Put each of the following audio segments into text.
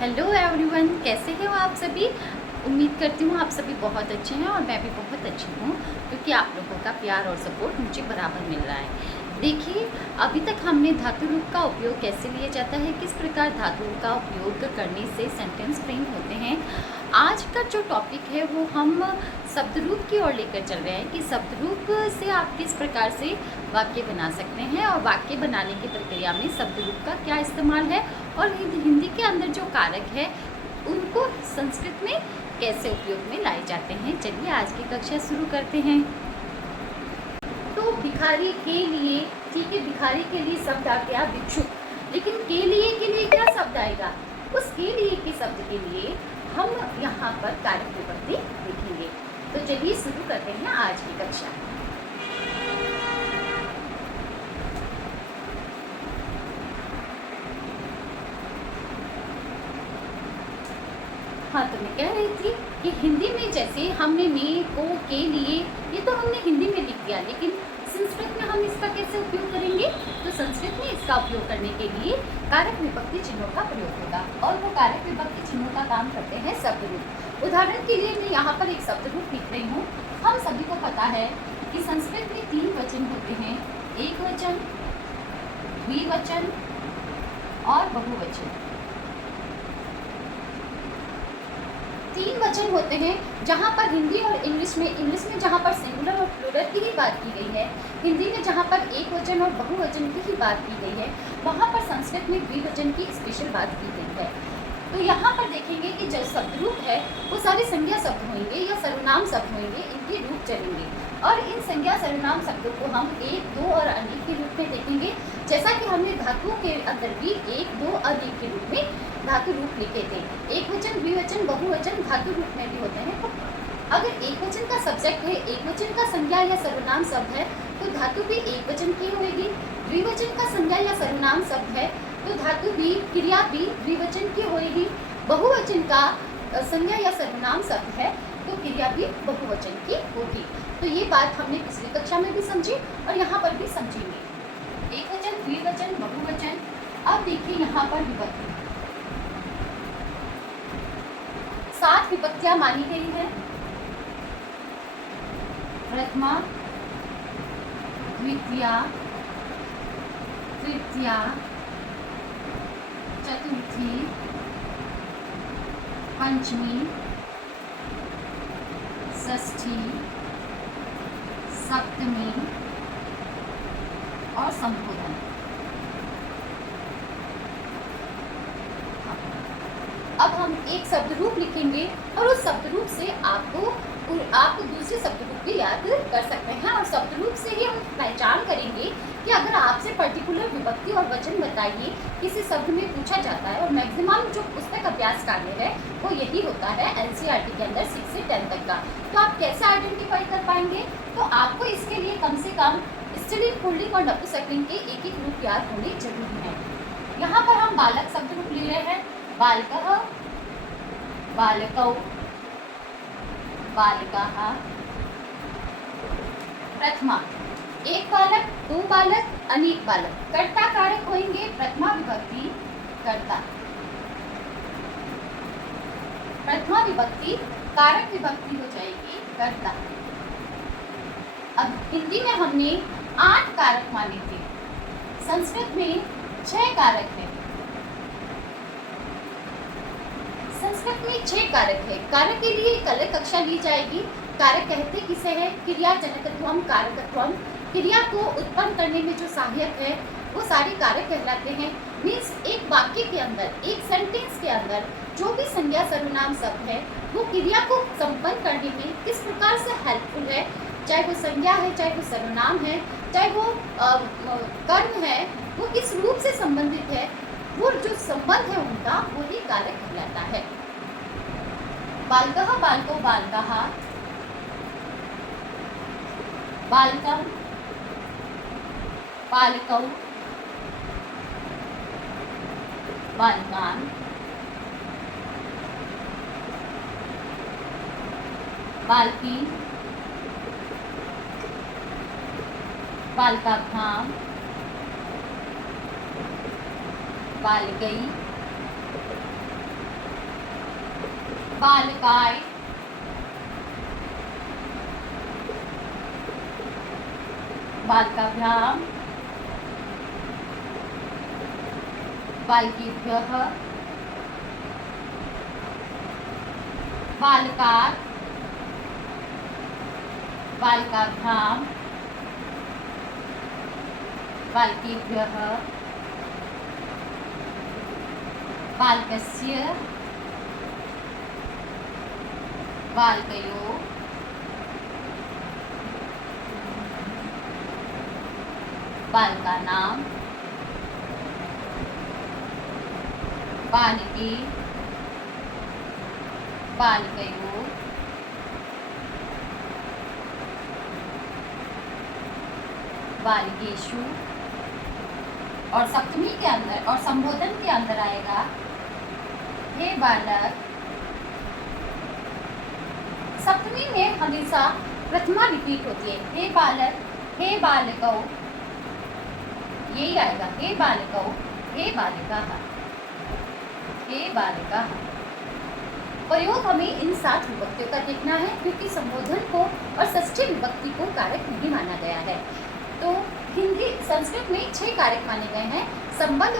Hello everyone, कैसे हो आप सभी। उम्मीद करती हूँ आप सभी बहुत अच्छे हैं और मैं भी बहुत अच्छी हूँ, क्योंकि आप लोगों का प्यार और सपोर्ट मुझे बराबर मिल रहा है। देखिए, अभी तक हमने धातु रूप का उपयोग कैसे लिया जाता है, किस प्रकार धातुओं का उपयोग करने से सेंटेंस फ्रेम होते हैं। आज का जो टॉपिक है वो हम शब्द रूप की ओर लेकर चल रहे हैं कि शब्द रूप से आप किस प्रकार से वाक्य बना सकते हैं और वाक्य बनाने की प्रक्रिया में शब्द रूप का क्या इस्तेमाल है और हिंदी के अंदर जो कारक है उनको संस्कृत में कैसे उपयोग में लाए जाते हैं। चलिए आज की कक्षा शुरू करते हैं। तो भिखारी के लिए, ठीक है, भिखारी के लिए शब्द आ गया भिक्षुक, लेकिन के लिए क्या शब्द आएगा? उस के लिए के शब्द के लिए हम यहाँ पर कारक विभक्ति देखेंगे। तो चलिए शुरू करते हैं आज की कक्षा। हाँ, तो मैं कह रही थी कि हिंदी में जैसे हमने में को के लिए, ये तो हमने हिंदी में लिख दिया, लेकिन संस्कृत में हम इसका कैसे उपयोग करेंगे? तो संस्कृत में इसका उपयोग करने के लिए कारक विभक्ति चिन्हों का प्रयोग होगा और वो कारक विभक्ति चिन्हों का काम करते हैं शब्द रूप। उदाहरण के लिए मैं यहाँ पर एक शब्द रूप लिख रही हूँ। हम सभी को पता है कि संस्कृत में 3 वचन होते हैं, एक वचन, द्विवचन और बहुवचन। 3 वचन होते हैं जहाँ पर हिंदी और इंग्लिश में जहाँ पर सिंगुलर और प्लूरल की ही बात की गई है, हिंदी में जहाँ पर एक वचन और बहुवचन की ही बात की गई है, वहाँ पर संस्कृत में द्विवचन की स्पेशल बात की गई है। तो यहाँ पर देखेंगे कि जो शब्द रूप है वो सारे संज्ञा शब्द होंगे या सर्वनाम शब्द होंगे, इनके रूप चलेंगे और इन संज्ञा सर्वनाम शब्दों को हम एक, दो और अनेक के रूप में देखेंगे। जैसा कि हमने धातुओं के अंदर भी एक, दो, अनेक के रूप में धातु रूप लिखे थे। एक वचन, द्विवचन, बहुवचन धातु रूप में भी होते हैं। तो अगर एक वचन का सब्जेक्ट है, एक वचन का संज्ञा या सर्वनाम शब्द है, तो धातु भी एक वचन की होगी। द्विवचन का संज्ञा या सर्वनाम शब्द है तो धातु भी, क्रिया भी द्विवचन की होगी। बहुवचन का संज्ञा या सर्वनाम शब्द है तो क्रिया भी बहुवचन की होगी। तो ये बात हमने पिछली कक्षा में भी समझी और यहाँ पर भी समझेंगे। एक वचन, द्विवचन, बहुवचन। अब देखिए यहाँ पर विभक्ति 7 विभक्तियां मानी गई है। प्रथमा, द्वितीया, तृतीया, चतुर्थी, पंचमी, षष्ठी, सप्तमी और संबोधन। अब हम एक शब्द रूप लिखेंगे और उस शब्द रूप से आप दूसरे शब्द रूप भी याद कर सकते हैं और शब्द रूप से ही हम पहचान करेंगे कि अगर आपसे पर्टिकुलर विभक्ति और वचन बताइए किसी शब्द में पूछा जाता है, और मैक्सिमम जो पुस्तक अभ्यास कार्य है वो यही होता है एनसीईआरटी के अंदर 6 से 10 तक का। तो आप कैसे आइडेंटिफाई कर पाएंगे? तो आपको इसके लिए कम से कम स्त्रीलिंग, पुल्लिंग और नपुंसकलिंग के एक एक रूप याद होने जरूरी है। यहाँ पर हम बालक शब्द रूप ले रहे हैं। बालकः, बालकौ, बालिकाः। प्रथमा, एक बालक, दो बालक, अनेक बालक। कर्ता कारक होंगे प्रथमा विभक्ति कर्ता। प्रथमा विभक्ति कारक विभक्ति हो जाएगी कर्ता। अब हिंदी में हमने 8 कारक माने थे, संस्कृत में 6 कारक है। संस्कृत में 6 कारक है। कारक के लिए एक अलग कक्षा ली जाएगी। कारक कहते किसे है? क्रिया जनकत्वम, कारकत्वम। क्रिया को उत्पन्न करने में जो सहायक है वो सारे कारक कहलाते हैं। मीन्स एक वाक्य के अंदर, एक सेंटेंस के अंदर जो भी संज्ञा सर्वनाम शब्द है वो क्रिया को संपन्न करने में किस प्रकार से हेल्पफुल है, चाहे वो संज्ञा है, चाहे वो सर्वनाम है, चाहे वो कर्म है, वो किस रूप से संबंधित है, वो जो संबंध है उनका वही कारक कहलाता है। बालकः, बालकौ, बालकाः। बालकं, बालकौ, बालकान्। बालकी, बालकाभ्यां, बालिकै, बालकाय, बालकाभ्याम, बालकेभ्यः, बालकात्, बालकाभ्याम, बालकेभ्यः, बालकस्य, बालकयोः, बालकानां, बालिके, बालकयोः, बालिकेषु, और सप्तमी के अंदर और संबोधन के अंदर आएगा हे बालक। सप्तमी में हमेशा प्रथमा रिपीट होती है, हे बालक, हे बालकौ, यही आएगा, हे बालकौ, हे बालिकाः, हे बालिकाः। प्रयोग हमें इन 7 विभक्तियों का देखना है, क्योंकि संबोधन को और षष्ठी विभक्ति को कारक नहीं माना गया है। तो हिंदी संस्कृत में 6 कारक माने गए हैं, संबंध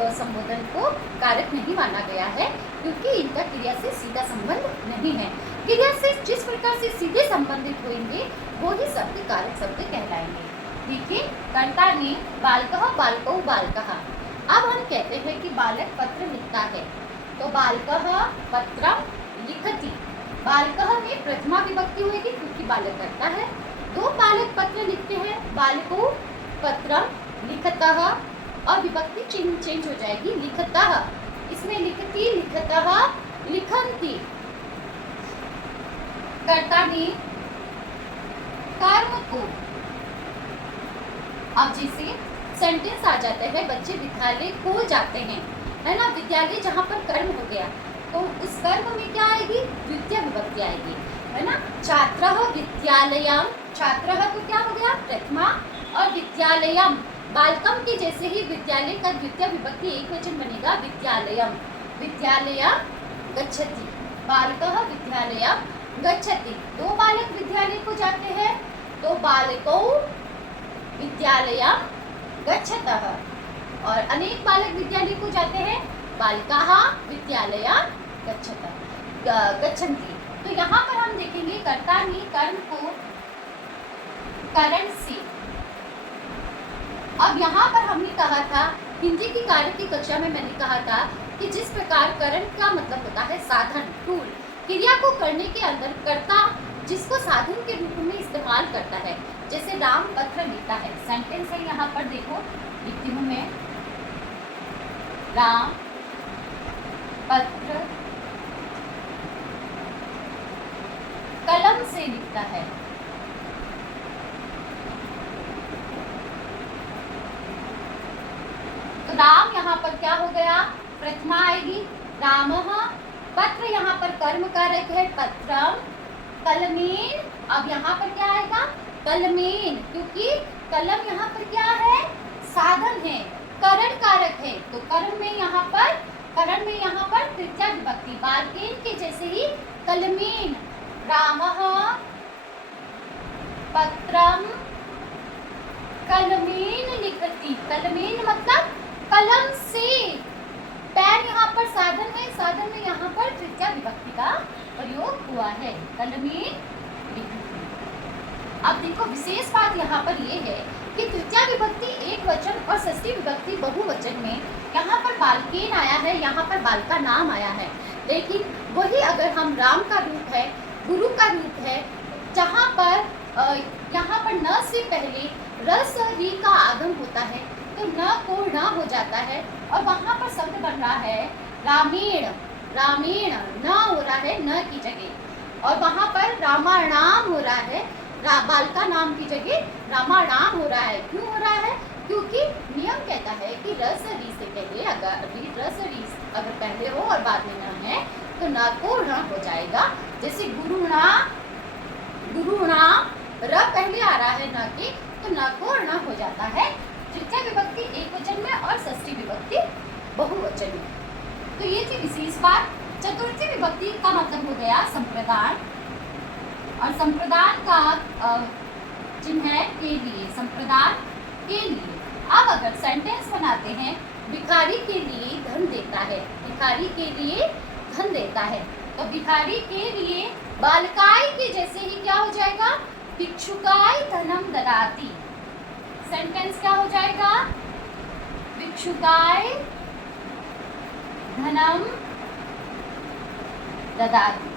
और संबोधन को कारक नहीं माना गया है, क्योंकि इनका क्रिया से सीधा संबंध नहीं है। क्रिया से जिस प्रकार से सीधे संबंधित होंगे वो ही शब्द कारक शब्द कहलाएंगे। देखिए, कर्ता ने बालकः, बालकौ, बालकः। अब हम कहते हैं कि बालक पत्र लिखता है, तो बालकः पत्रम लिखति। बालकः में प्रथमा विभक्ति होगी, क्योंकि बालक करता है। 2 बालक पत्र लिखते हैं, बालको पत्रम लिखतः, और विभक्ति चेंज हो जाएगी, लिखतः। इसमें लिखती, लिखतः, लिखन्ति। कर्ता ने कर्म को, अब जैसे सेंटेंस आ जाता है, बच्चे विद्यालय को जाते हैं, है ना। विद्यालय जहाँ पर कर्म हो गया, तो उस कर्म में क्या आएगी, द्वितीय विभक्ति आएगी, है ना। छात्रः विद्यालयम, छात्रः तो क्या हो गया, प्रथमा, और विद्यालयम बालकम के जैसे ही विद्यालय का द्वितीय विभक्ति एकवचन बनेगा, विद्यालयम, विद्यालयम गच्छति, बालकः विद्यालयम गच्छति। 2 बालक विद्यालय को जाते हैं, तो बालकौ विद्यालयम गच्छतः, और अनेक बालक विद्यालय को जाते हैं, बालिकाः विद्यालयम गच्छन्ति। तो यहाँ पर हम देखेंगे कर्ता ने कर्म को करण से, अब यहाँ पर हमने कहा था, हिंदी की कारक की कक्षा में मैंने कहा था कि जिस प्रकार करण का मतलब होता है साधन, टूल, क्रिया को करने के अंदर कर्ता जिसको साधन के रूप में इस्तेमाल करता है, जैसे राम पत्र लिखता है। सेंटेंस है, यहाँ पर देखो, लिखती हूँ मैं, राम पत्र कलम से लिखता है। तो राम यहाँ पर क्या हो गया, प्रथमा आएगी, रामः। पत्र यहाँ पर कर्म कारक है, पत्रम। कलमेन, अब यहाँ पर क्या आएगा, कलमेन, क्योंकि कलम यहाँ पर क्या है, साधन है, करण कारक है। तो करण में यहाँ पर तृतीया विभक्ति, बालकेन के जैसे ही कलमेन, रामः पत्रम कलमेन लिखति। कलमेन मतलब कलम से, पैन यहाँ पर साधन है, साधन में यहाँ पर तृतीया विभक्ति का प्रयोग हुआ है, कलमेन लिखति। अब देखो, विशेष बात यहाँ पर ये है कि तृतीया विभक्ति एक वचन और षष्ठी विभक्ति बहुवचन में यहाँ पर बालकेन आया है, यहाँ पर बालका नाम आया है। लेकिन वही अगर हम राम का रूप है, गुरु का रूप है, जहाँ पर यहाँ पर न से पहले रस री का आगम होता है, तो न को न हो जाता है, और वहाँ पर शब्द बन रहा है रामेण, रामेण न हो रहा है न की जगह, और वहाँ पर रामाणाम हो रहा है, बालका नाम की जगह रामाणाम हो रहा है। क्यों हो रहा है, क्योंकि नियम कहता है कि रस री से पहले अगर रस री अगर पहले हो और बाद में न है, तो न को न हो जाएगा। जैसे गुरुणा, गुरुणा र पहले आ रहा है न के, तो न को न हो जाता है। तृतीय विभक्ति एक वचन में और षष्ठी विभक्ति बहुवचन में। तो ये थी विशेष बात। चतुर्थी विभक्ति का मतलब हो गया संप्रदान, और संप्रदान का चिन्ह है के लिए, संप्रदान के लिए। अब अगर सेंटेंस बनाते हैं, भिखारी के लिए धन देता है, भिखारी के लिए धन देता है, तो भिखारी के लिए बालकाय के जैसे ही क्या हो जाएगा, भिक्षुकाय धनम ददाति। सेंटेंस क्या हो जाएगा, भिक्षुकाय धनम ददाति,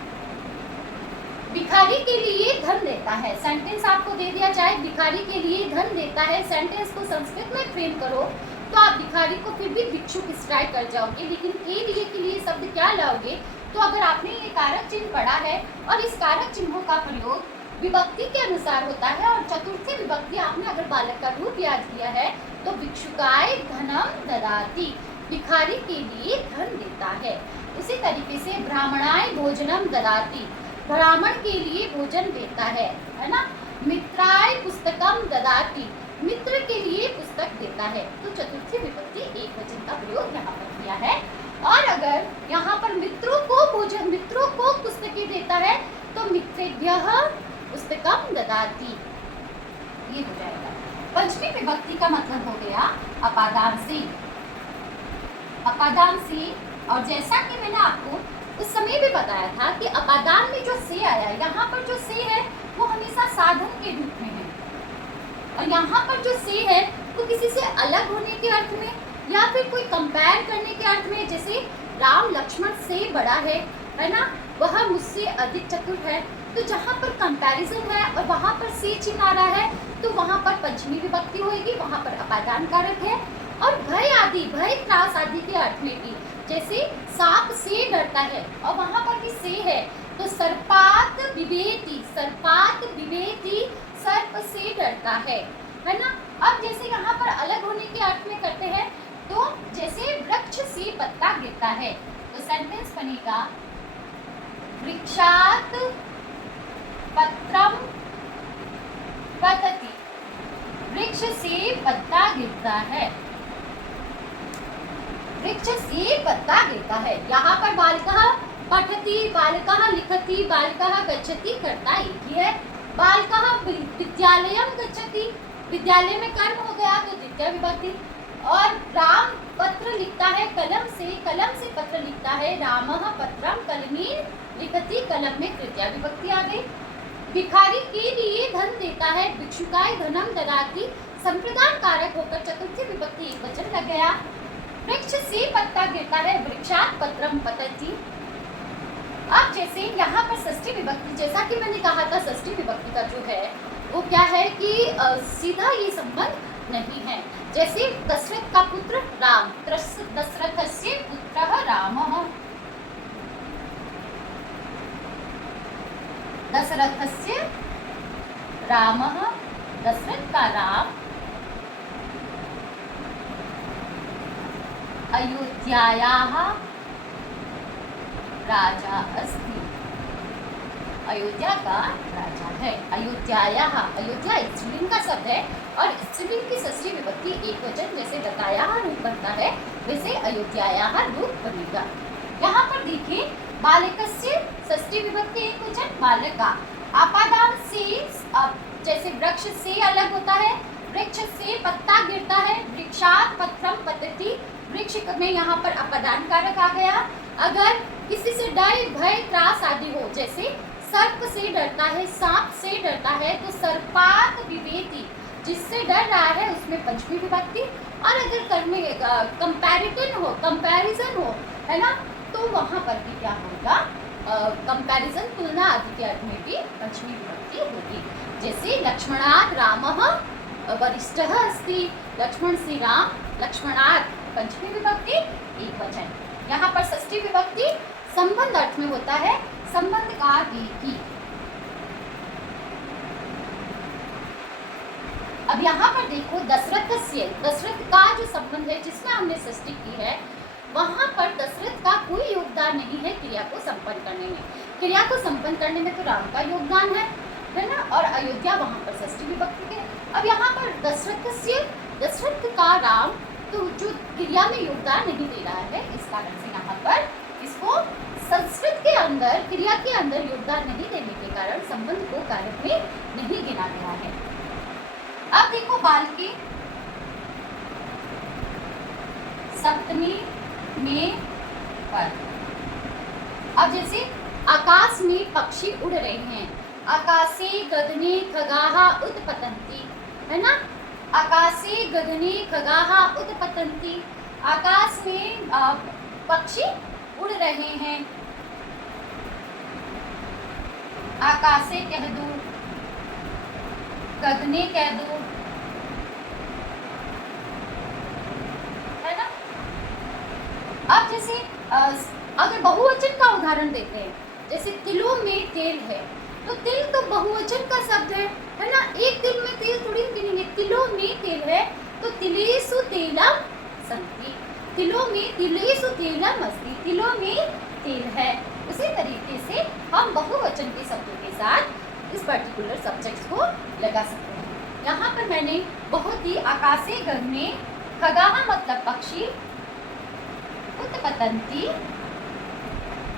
भिखारी के लिए धन देता है। सेंटेंस आपको दे दिया जाए, भिखारी के लिए धन देता है, सेंटेंस को संस्कृत में फ्रेम करो तो आप भिखारी को फिर भी भिक्षुक स्ट्राइक कर जाओगे, लेकिन के लिए शब्द क्या लाओगे, तो अगर आपने ये कारक चिन्ह पढ़ा है और इस कारक चिन्हों का प्रयोग विभक्ति के अनुसार होता है, और चतुर्थी विभक्ति आपने अगर बालक का रूप याद किया है तो भिक्षुकाय धनम ददाति, भिखारी के लिए धन देता है। उसी तरीके से ब्राह्मणाय भोजनम ददाति, ब्राह्मण के लिए भोजन देता है ना। मित्राय पुस्तकम ददाति, मित्र के लिए पुस्तक देता है। तो चतुर्थी विभक्ति एक वचन का प्रयोग यहाँ पर किया है। और अगर यहाँ पर मित्रों को भोजन, मित्रों को पुस्तकें देता है तो मित्रेभ्यः पुस्तकम ददाति, ये हो जाएगा। पंचमी विभक्ति का मतलब हो गया अपादांसी, अपादांसी। और जैसा कि मैंने आपको उस समय भी बताया था कि अपादान में जो से आया, यहाँ पर जो से है वो हमेशा साधन के रूप में है, और यहाँ पर जो से है वो किसी से अलग होने के अर्थ में या फिर कोई कंपेयर करने के अर्थ में, जैसे राम लक्ष्मण से बड़ा है ना, वह मुझसे अधिक चतुर है। तो जहाँ पर कंपैरिजन है और वहाँ पर से चिन्ह आ रहा है तो वहाँ पर पंचमी विभक्ति होगी, वहाँ पर अपादान कारक है। और भय आदि, भय त्रास आदि के अर्थ में भी, जैसे सांप से डरता है और वहाँ पर भी से है, तो सर्पात बिभेति, सर्पात बिभेति, सर्प से डरता है ना। अब जैसे यहाँ पर अलग होने के अर्थ में करते हैं, तो जैसे वृक्ष से पत्ता गिरता है, तो सेंटेंस बनेगा वृक्षात पत्रम पतति, वृक्ष से पत्ता गिरता है, वृक्ष से पत्ता गिरता है। यहाँ पर बालकः पठति, बालकः लिखति, बालकः गच्छति, करता एक ही है। बालकः विद्यालयम गच्छति, विद्यालय में कर्म हो गया तो द्वितीय विभक्ति। और राम पत्र लिखता है कलम से पत्र लिखता है, रामः पत्रम कलमेन लिखति, कलम में तृतीय विभक्ति आ गई। भिखारी के लिए धन देता है, भिक्षुकाय धनम ददाति, संप्रदान कारक होकर चतुर्थी विभक्ति एक वचन लग गया। वृक्ष से पत्ता गिरता है, वृक्षात पत्रम पतति। अब जैसे यहाँ पर षष्ठी विभक्ति, जैसा कि मैंने कहा था षष्ठी विभक्ति का जो है वो क्या है कि सीधा ये संबंध नहीं है। जैसे दशरथ का पुत्र राम, दशरथस्य पुत्रः रामः, दशरथस्य रामः, दशरथ का राम, अयोध्यायाः राजा अस्ति, अयोध्या का राजा है। अयोध्यायाः, अयोध्या स्त्रीलिंग का शब्द है और स्त्रीलिंग की षष्ठी विभक्ति एक वचन जैसे बतायाः रूप बनता है वैसे अयोध्यायाः रूप बनेगा। यहाँ पर देखिए बालकस्य षष्ठी विभक्ति एक वचन बालका, आपादान से, जैसे वृक्ष से अलग होता है, वृक्ष से पत्ता गिरता है, वृक्षात पत्रम पतति, वृक्ष में यहाँ पर अपादान कारक आ गया। अगर किसी से डर, भय, त्रास आदि हो, जैसे सर्प से डरता है, सांप से डरता है, तो सर्पात बिभेति, जिससे डर रहा है उसमें पंचमी विभक्ति। और अगर कर्म कंपैरिजन हो है ना, तो वहाँ पर भी क्या होगा, कंपैरिजन, तुलना आदि के अर्थ में भी पंचमी विभक्ति होगी। जैसे लक्ष्मणात् रामः वरिष्ठः अस्ति, लक्ष्मण से राम, लक्ष्मणात् पंचमी विभक्ति एक वचन। यहाँ पर षष्ठी विभक्ति संबंध अर्थ में होता है, संबंध का की। अब यहाँ पर देखो दशरथ का जो संबंध है जिसमें हमने षष्ठी की है, वहाँ पर दशरथ का कोई योगदान नहीं है क्रिया को संपन्न करने में। क्रिया को संपन्न करने में तो राम का योगदान है ना, और अयोध्या वहाँ पर षष्ठी विभक्ति है। अब यहाँ पर दशरथ का राम तो जो क्रिया में योगदान नहीं दे रहा है, इस कारण से यहाँ पर इसको क्रिया के अंदर योगदान नहीं देने के कारण संबंध को कारक में नहीं गिना गया है। अब देखो बाल के सप्तमी में पर। अब जैसे आकाश में पक्षी उड़ रहे हैं, आकाशे गगने खगाहा उत्पतंती, है ना। आकाशे गगने खगाहा उत्पतंती, आकाश में पक्षी उड़ रहे हैं। आकाशे कह दो, गगने कह दो, है ना। अब जैसे अगर बहुवचन का उदाहरण देते हैं, जैसे तिलों में तेल है, तो तिल तो बहुवचन का शब्द है ना। एक तिल में तेल थोड़ी गिनेंगे, तिलों में तेल है तो तिलेषु तेलम सन्ति, तिलों में तिलेषु तेलम अस्ति, तिलों में तेल है। उसी तरीके से हम बहुवचन के शब्दों के साथ इस पर्टिकुलर सब्जेक्ट्स को लगा सकते हैं। यहाँ पर मैंने बहुत ही आकाशे गगने खगाहा मतलब पक्षी, उत्पतंती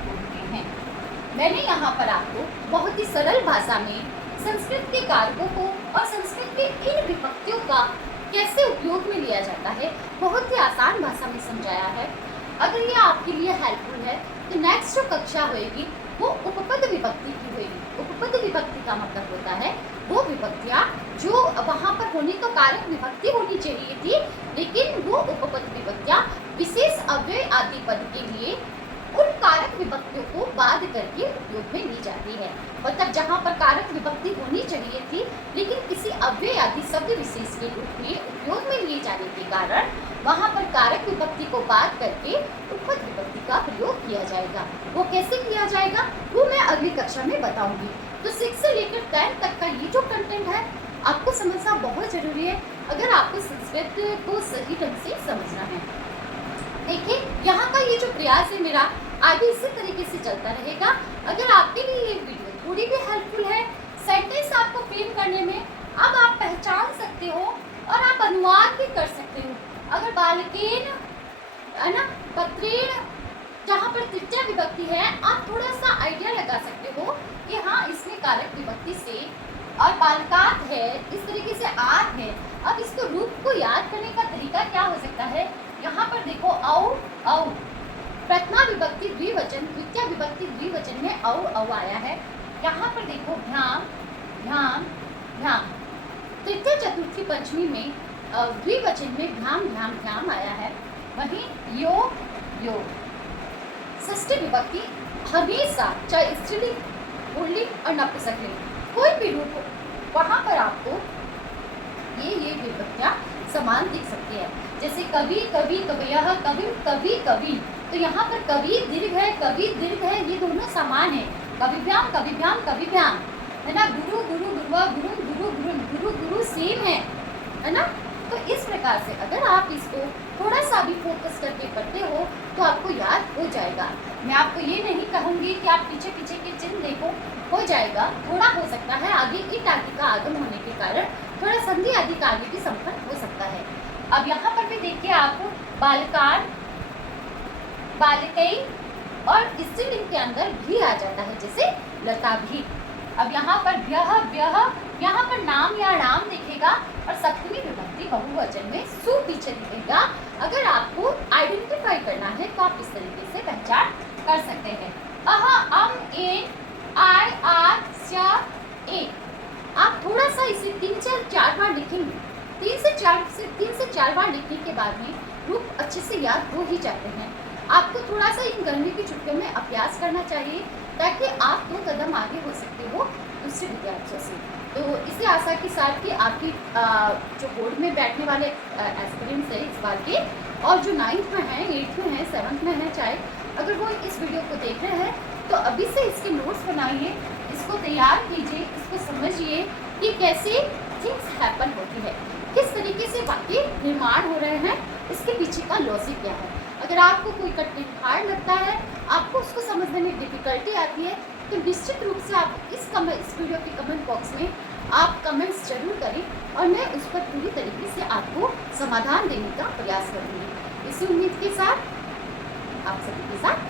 उड़ते हैं। मैंने यहाँ पर आपको बहुत ही सरल भाषा में संस्कृत के कारकों को और संस्कृत के इन विभक्तियों का कैसे उपयोग में लिया जाता है बहुत ही आसान भाषा में समझाया है। अगर ये आपके लिए हेल्पफुल है तो नेक्स्ट जो कक्षा होगी वो उपपद विभक्ति की होगी। उपपद विभक्ति का मतलब होता है वो विभक्तियाँ जो वहाँ पर होनी तो कारक विभक्ति होनी चाहिए थी, लेकिन वो उपपद विभक्तियाँ विशेष अव्यय आदि पद के लिए उन कारक विभक्तियों को बाध करके उपयोग में ली जाती है। मतलब जहाँ पर कारक विभक्ति होनी चाहिए थी लेकिन किसी अव्यय आदि शब्द विशेष के रूप में उपयोग में लिए जाने के कारण वहाँ पर कारक विभक्ति को बाध करके उपपद विभक्ति का प्रयोग किया जाएगा। वो कैसे किया जाएगा वो मैं अगली कक्षा में बताऊंगी। तो 6 से लेकर 10 तक का ये जो कंटेंट है आपको समझना बहुत जरूरी है अगर आपको संस्कृत को सही ढंग से समझना है। देखिए यहाँ का ये जो प्रयास है मेरा आगे इसी तरीके से चलता रहेगा। अगर आपके लिए ये वीडियो थोड़ी भी हेल्पफुल है, सेंटेंस आपको फ्रेम करने में अब आप पहचान सकते हो और आप अनुवाद भी कर सकते हो। अगर बालकेन, है ना, पत्रेण, जहाँ पर तृतीया विभक्ति है आप थोड़ा सा आइडिया लगा सकते हो कि हाँ इसमें कारक विभक्ति से, और बालकात है इस तरीके से आत है। अब इसको रूप को याद करने का तरीका क्या हो सकता है, यहाँ पर देखो औ औ, प्रथमा विभक्ति द्विवचन, द्वितीय विभक्ति द्विवचन में औ औ आया है। यहाँ पर देखो भ्याम भ्याम भ्याम, तृतीय चतुर्थी पंचमी में द्विवचन में भ्याम भ्याम भ्याम आया है। वहीं यो यो, षष्ठी विभक्ति हमेशा चाहे स्त्रीलिंग, पुल्लिंग और नपुंसकलिंग कोई भी रूप वहाँ पर आपको ये विभक्तियाँ समान दिख सकती है। जैसे कवि कवि कवयः, कवि कवि कवि, तो यहाँ पर कवि दीर्घ है, ये दोनों समान है। कविभ्याम कविभ्याम कविभ्याम, है ना। गुरु गुरु गुरुआ गुरु गुरु गुरु गुरु गुरु सेम है ना। तो इस प्रकार से अगर आप इसको थोड़ा सा भी फोकस करके पढ़ते हो तो आपको याद हो जाएगा। मैं आपको ये नहीं कहूँगी कि आप पीछे पीछे के चिन्ह देखो, हो जाएगा। थोड़ा हो सकता है आगे ईट आदि का आगम होने के कारण थोड़ा संधि आदि का आगे भी संपर्क हो सकता है। अब यहाँ पर भी देखिए आप बालकान, बालिकई और स्त्रीलिंग के अंदर भी आ जाता है, जैसे लता भी। अब यहाँ पर व्यह व्यह, यहाँ पर नाम या नाम दिखेगा और सप्तमी विभक्ति बहुवचन में सु पीछे दिखेगा। अगर आपको आइडेंटिफाई करना है तो आप इस तरीके से पहचान कर सकते हैं। अह अम एन आई आर स्या ए, आप थोड़ा सा इसे 3 से 4 बार लिखेंगे। 3 से 4 बार लिखने के बाद में रूप अच्छे से याद हो ही जाते हैं। आपको थोड़ा सा इन गर्मी की छुट्टियों में अभ्यास करना चाहिए ताकि आप 2 कदम आगे हो सकते हो दूसरे विद्यार्थियों से। तो इसी आशा के साथ कि आपकी जो बोर्ड में बैठने वाले एस्पिरेंट्स है इस बार के, और जो 9th में हैं, 8th में हैं, 7th में हैं, चाहे अगर वो इस वीडियो को देख रहे हैं तो अभी से इसके नोट्स बनाइए, इसको तैयार कीजिए, इसको समझिए कि कैसे थिंग्स हैपन होती है, किस तरीके से वाक्य निर्माण हो रहे हैं, इसके पीछे का लॉजिक क्या है। अगर आपको कोई कठिन हार्ड लगता है, आपको उसको समझने में डिफिकल्टी आती है, तो निश्चित रूप से आप इस वीडियो के कमेंट बॉक्स में आप कमेंट्स जरूर करें और मैं उस पर पूरी तरीके से आपको समाधान देने का प्रयास करूँगी। इसी उम्मीद के साथ आप सभी के साथ